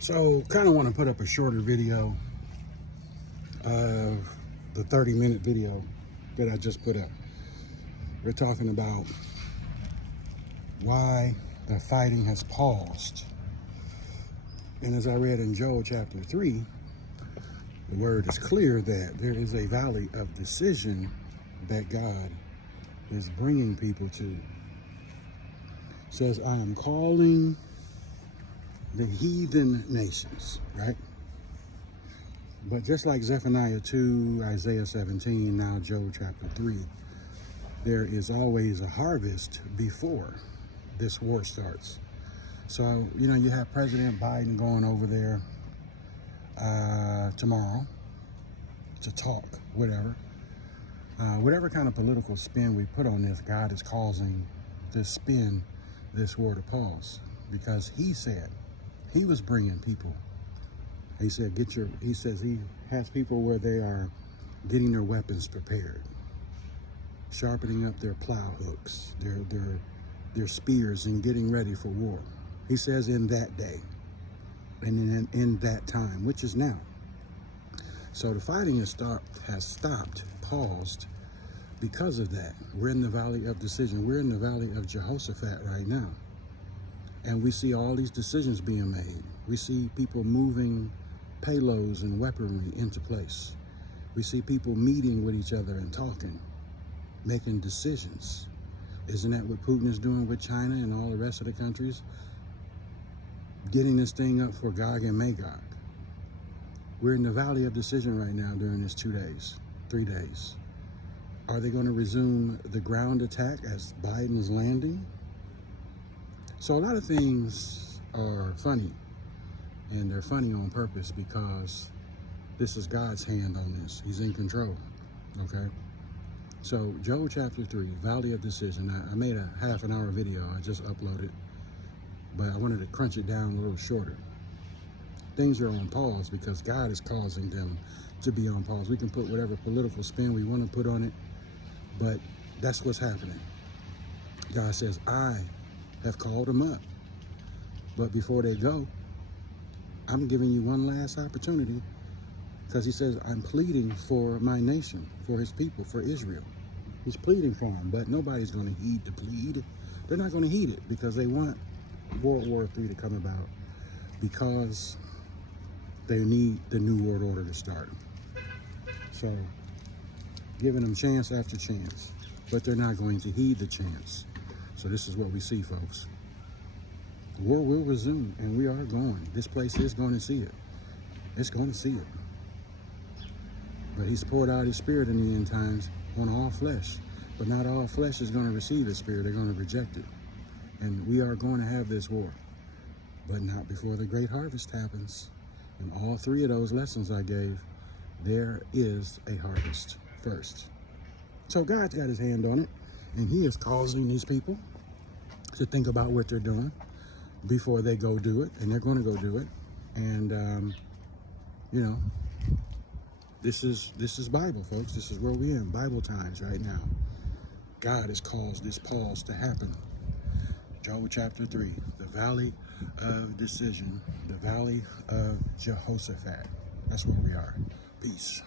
So kind of want to put up a shorter video of the 30-minute video that I just put up. We're talking about why the fighting has paused. And as I read in Joel chapter 3, the word is clear that there is a valley of decision that God is bringing people to. It says, I am calling the heathen nations, right? But just like Zephaniah 2, Isaiah 17, now Joel chapter 3, there is always a harvest before this war starts. So, you have President Biden going over there tomorrow to talk, whatever. Whatever kind of political spin we put on this, God is causing this spin, this war to pause, because he said he was bringing people. He said, he says he has people where they are getting their weapons prepared, sharpening up their plow hooks, their spears, and getting ready for war. He says in that day and in that time, which is now. So the fighting has stopped, paused because of that. We're in the valley of decision. We're in the valley of Jehoshaphat right now. And we see all these decisions being made. We see people moving payloads and weaponry into place. We see people meeting with each other and talking, making decisions. Isn't that what Putin is doing with China and all the rest of the countries? Getting this thing up for Gog and Magog. We're in the valley of decision right now during this 2 days, 3 days. Are they going to resume the ground attack as Biden is landing? So a lot of things are funny, and they're funny on purpose because this is God's hand on this. He's in control, okay? So Joel chapter 3, Valley of Decision. I made a half-an-hour video I just uploaded, but I wanted to crunch it down a little shorter. Things are on pause because God is causing them to be on pause. We can put whatever political spin we want to put on it, but that's what's happening. God says, I have called them up. But before they go, I'm giving you one last opportunity, because he says, I'm pleading for my nation, for his people, for Israel. He's pleading for them, but nobody's going to heed the plead. They're not going to heed it because they want World War III to come about, because they need the New World Order to start. So, giving them chance after chance, but they're not going to heed the chance. So this is what we see, folks. War will resume, and we are going. This place is going to see it. It's going to see it. But he's poured out his spirit in the end times on all flesh. But not all flesh is going to receive his spirit. They're going to reject it. And we are going to have this war. But not before the great harvest happens. And all three of those lessons I gave, there is a harvest first. So God's got his hand on it. And he is causing these people to think about what they're doing before they go do it. And they're going to go do it. And, this is Bible, folks. This is where we're in, Bible times right now. God has caused this pause to happen. Joel chapter 3, the valley of decision, the valley of Jehoshaphat. That's where we are. Peace.